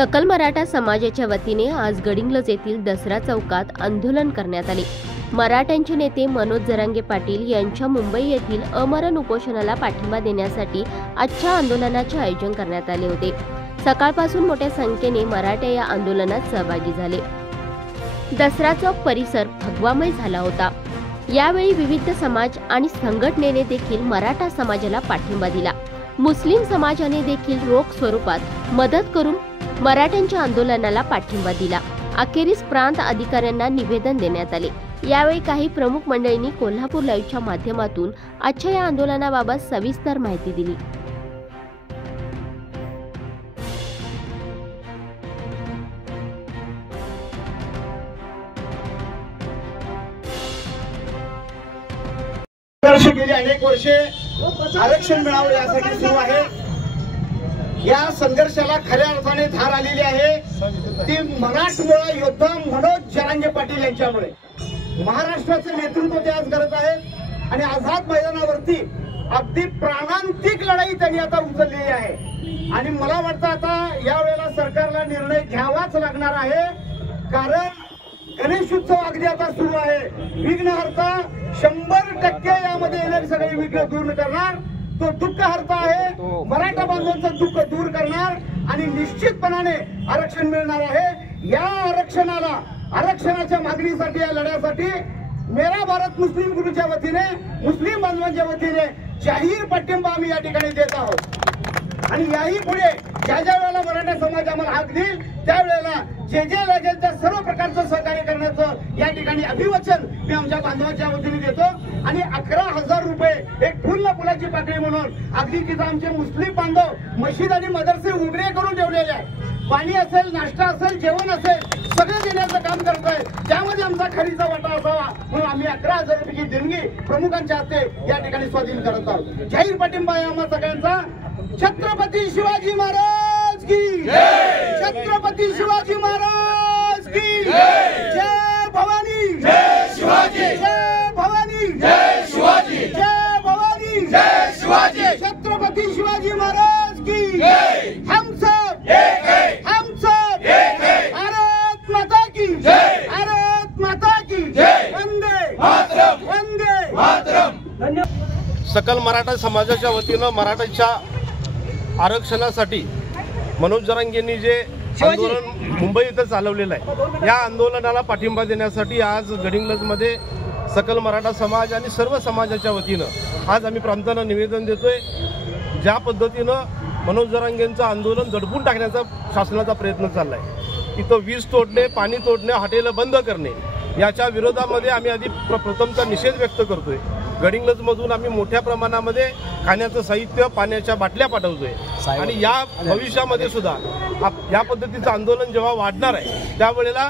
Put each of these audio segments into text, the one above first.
सकल मराठा समाजाच्या वतीने आज गडिंग्लज येथील दसरा चौकात आंदोलन करण्यात आले। मराठ्यांचे नेते मनोज जरांगे पाटील यांच्या मुंबई येथील अमरण उपोषणाला पाठिंबा देण्यासाठी आजच्या आंदोलनाचे आयोजन करण्यात आले होते। सकाळपासून मोठ्या संख्येने मराठे या आंदोलनात सहभागी झाले। दसरा चौक परिसर भगवामय झाला होता। यावेळी विविध समाज आणि संघटनेने देखील मराठा समाजाला पाठिंबा दिला। मुस्लिम समाजाने देखील रोख स्वरूपात मदत करून मराठ्यांच्या आंदोलनाला पाठिंबा दिला। अखेरीस प्रांत अधिकाऱ्यांना निवेदन देण्यात आले। यावेळी काही प्रमुख मंडळींनी कोल्हापूर लाईव्हच्या माध्यमातून आजच्या या आंदोलनाबाबत सविस्तर माहिती दिली। गेली अनेक वर्षे आरक्षण मिळावं यासाठी सुरू आहे। या संघर्षाला खऱ्या अर्थाने धार आलेली आहे ती मराठमोळा योद्धा मनोज जरांगे पाटील यांच्यामुळे। महाराष्ट्राचं नेतृत्व ते आज करत आहेत आणि आझाद मैदानावरती अगदी प्राणांतिक लढाई त्यांनी आता उचललेली आहे। आणि मला वाटतं आता यावेळेला सरकारला निर्णय घ्यावाच लागणार आहे, कारण गणेश उत्सव अगदी आता सुरू आहे। विघ्नहर्ता 100% यामध्ये येणारे सगळे विघ्न दूर करणार तो दुःखहर्ता आहे। मराठा बांधवांचं दुःख दूर करणार आणि निश्चितपणाने आरक्षण मिळणार आहे। या आरक्षणाच्या मागणीसाठी, या लढ्यासाठी मेरा भारत मुस्लिम गुरुच्या वतीने, मुस्लिम बांधवांच्या वतीने जाहीर पाठिंबा आम्ही या ठिकाणी देत आहोत। आणि याही पुढे ज्या ज्या वेळेला मराठा समाज आम्हाला हाक देईल त्यावेळेला जे लागेल त्या सर्व प्रकारचं सहकार्य करण्याचं या ठिकाणी अभिवचन मी आमच्या बांधवांच्या वतीने देतो। आणि 11,000 रुपये एक फुल फुलाची पाकळी म्हणून अगदी तिथं आमचे मुस्लिम बांधव मशीद आणि मदरसे उघडे करून ठेवलेले आहे। पाणी असेल, नाश्ता असेल, जेवण असेल, सगळं देण्याचं काम करत आहे। त्यामध्ये आमचा खरीचा वाटा असावा म्हणून आम्ही 11,000 रुपयाची देणगी प्रमुखांच्या हस्ते या ठिकाणी स्वाधीन करत आहोत। जाहीर पाठिंबा आहे आम्हा सगळ्यांचा। छत्रपती शिवाजी महाराज की जय, छत्रपती शिवाजी महाराज की जय, जय भवानी, जय शिवाजी, जय भवानी, जय शिवाजी, जय भवानी, जय शिवाजी, छत्रपती शिवाजी महाराज की जय। हम सब एक है, हम सब एक है, भारत माता की जय, भारत माता की जय, वंदे मातरम, वंदे मातरम। धन्यवाद। सकल मराठा समाजाच्या वतीनं मराठ्यांच्या आरक्षणासाठी मनोज जरांगेंनी जे आंदोलन मुंबई इथं चालवलेलं आहे, या आंदोलनाला पाठिंबा देण्यासाठी आज गडिंग्लजमध्ये सकल मराठा समाज आणि सर्व समाजाच्या वतीनं आज आम्ही प्रांतांना निवेदन देतोय। ज्या पद्धतीनं मनोज जरांगेंचं आंदोलन दडपून टाकण्याचा शासनाचा प्रयत्न चालला आहे, इथं वीज तोडणे, पाणी तोडणे, हॉटेलं बंद करणे, याच्या विरोधामध्ये आम्ही आधी प्रथमचा निषेध व्यक्त करतोय। गडिंग्लजमधून आम्ही मोठ्या प्रमाणामध्ये खाण्याचं साहित्य, पाण्याच्या बाटल्या पाठवतोय आणि या भविष्यामध्ये सुद्धा या पद्धतीचं आंदोलन जेव्हा वाढणार आहे त्यावेळेला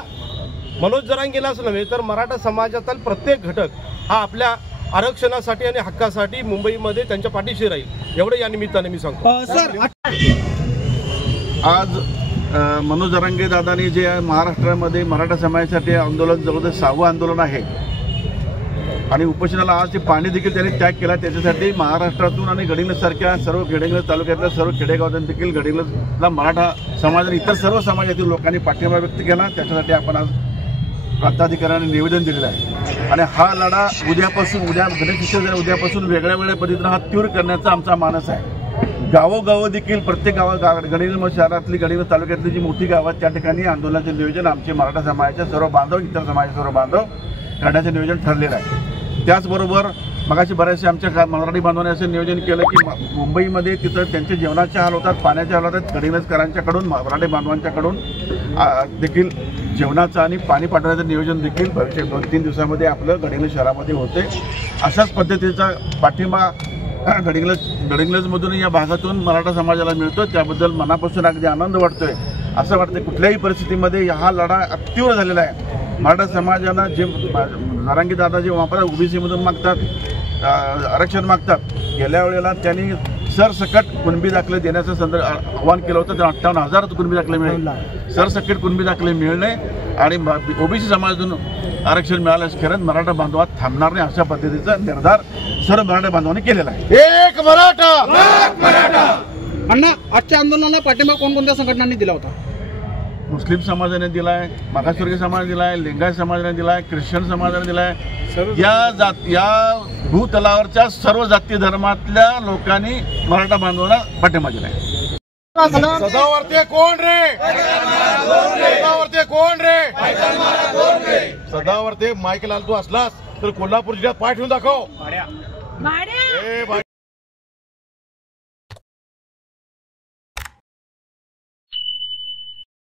मनोज जरांगेलाच नव्हे तर मराठा समाजातील प्रत्येक घटक हा आपल्या आरक्षणासाठी आणि हक्कासाठी मुंबईमध्ये त्यांच्या पाठीशी राहील, एवढं या निमित्ताने मी सांगतो। आज मनोज जरांगे दादांनी जे महाराष्ट्रामध्ये मराठा समाजासाठी आंदोलन जवळजवळ 6वं आंदोलन आहे आणि उपोषणाला आज ते पाणी देखील त्यांनी त्याग केला। त्याच्यासाठी महाराष्ट्रातून आणि गडिंग्लजसारख्या सर्व गडिंग्लज तालुक्यातल्या सर्व खेडेगावातून देखील गडिंग्लजला मराठा समाज आणि इतर सर्व समाजातील लोकांनी पाठिंबा व्यक्त केला। त्याच्यासाठी आपण आज प्रांताधिकाऱ्यांना निवेदन दिलेलं आहे आणि हा लढा उद्यापासून, गणेश विसर्जन उद्यापासून वेगळ्या वेगळ्या पद्धतीनं हा तीव्र करण्याचा आमचा मानस आहे। गावोगावं देखील प्रत्येक गडिंग्लज शहरातली, गडिंग्लज तालुक्यातली जी मोठी गावं आहेत त्या ठिकाणी आंदोलनाचे नियोजन आमचे मराठा समाजाचे सर्व बांधव, इतर समाजाचे सर्व बांधव करण्याचे नियोजन ठरलेलं आहे। त्याचबरोबर मगाशी बऱ्याचशा आमच्या मराठी बांधवांनी असं नियोजन केलं की मुंबईमध्ये तिथं त्यांचे जेवणाचे हाल होतात, पाण्याचे हाल होतात, गडिंग्लजकरांच्याकडून, मराठी बांधवांच्याकडून देखील जेवणाचं आणि पाणी पाठवण्याचं नियोजन देखील भविष्य 2-3 दिवसामध्ये आपलं गडिंग्लज शहरामध्ये होते। अशाच पद्धतीचा पाठिंबा गडिंग्लजमधून या भागातून मराठा समाजाला मिळतो, त्याबद्दल मनापासून अगदी आनंद वाटतोय। असं वाटतं कुठल्याही परिस्थितीमध्ये हा लढा अतीव्र झालेला आहे। मराठा समाजाला जे जरांगे दादा जे वापरतात, ओबीसीमधून मागतात, आरक्षण मागतात, गेल्या वेळेला त्यांनी सरसकट कुणबी दाखले देण्याचं आवाहन केलं होतं। तर 58,000 कुणबी दाखले मिळाले, सरसकट कुणबी दाखले मिळणे आणि ओबीसी समाजातून आरक्षण मिळाल्यास खरंच मराठा बांधवात थांबणार नाही अशा पद्धतीचा निर्धार सर्व मराठा बांधवांनी केलेला आहे। एक मराठा, एक मराठा। अण्णा, आजच्या आंदोलनाला पाठिंबा कोणकोणत्या संघटनांनी दिला होता? मुस्लिम समाजाने दिलाय, मागासवर्गीय समाजाने दिलाय, लिंगायत समाजाने दिलाय, ख्रिश्चन समाजाने दिलाय. या भूतलावरच्या सर्व जाती धर्मातल्या लोकांनी मराठा बांधवांना पाठिंबा दिलाय. सदावर्ते कोण रे? सदावर्ते कोण रे? सदावर्ते माईक लाल तू असलास तर कोल्हापूर जिल्ह्यात पाय ठेवून दाखव.